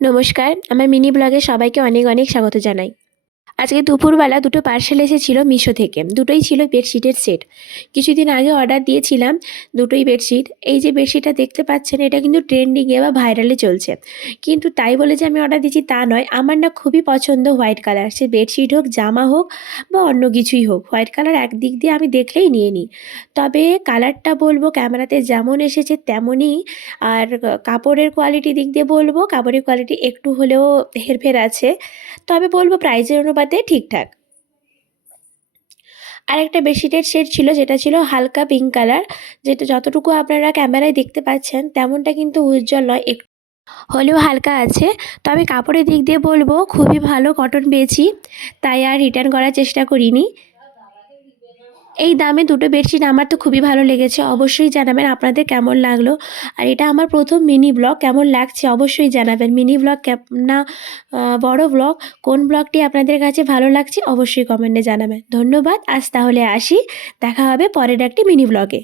নমস্কার, আমার মিনি ব্লগে সবাইকে অনেক অনেক স্বাগত জানাই। আজকে দুপুরবেলা দুটো পার্সেল এসেছিল মিশো থেকে। দুটোই ছিল বেডশিটের সেট। কিছুদিন আগে অর্ডার দিয়েছিলাম দুটোই বেডশিট। এই যে বেডশিটটা দেখতে পাচ্ছেন, এটা কিন্তু ট্রেন্ডিংয়ে বা ভাইরালে চলছে। কিন্তু তাই বলে যে আমি অর্ডার দিয়েছি তা নয়। আমার না খুবই পছন্দ হোয়াইট কালার। সে বেডশিট হোক, জামা হোক বা অন্য কিছুই হোক, হোয়াইট কালার একদিক দিয়ে আমি দেখলেই নিয়ে নিই। তবে কালারটা বলবো ক্যামেরাতে যেমন এসেছে তেমনই। আর কাপড়ের কোয়ালিটি দিক দিয়ে বলবো, কাপড়ের কোয়ালিটি একটু হলেও হেরফের আছে। তবে বলবো প্রাইজের অনুপাতে ঠিকঠাক। আরেকটা বেডশিটের সেট ছিল, যেটা ছিল হালকা পিঙ্ক কালার, যেটা যতটুকু আপনারা ক্যামেরায় দেখতে পাচ্ছেন তেমনটা কিন্তু উজ্জ্বল নয়, একটু হলেও হালকা আছে। তবে কাপড়ের দিক দিয়ে বলবো খুবই ভালো কটন পেয়েছি, তাই আর রিটার্ন করার চেষ্টা করিনি। এই দামে দুটো বেডশিট আমার তো খুবই ভালো লেগেছে। অবশ্যই জানাবেন আপনাদের কেমন লাগলো। আর এটা আমার প্রথম মিনি ব্লগ, কেমন লাগছে অবশ্যই জানাবেন। মিনি ব্লগ না বড় ব্লগ, কোন ব্লগটি আপনাদের কাছে ভালো লাগছে অবশ্যই কমেন্টে জানাবেন। ধন্যবাদ, আজ তাহলে আসি, দেখা হবে পরের একটি মিনি ব্লগে।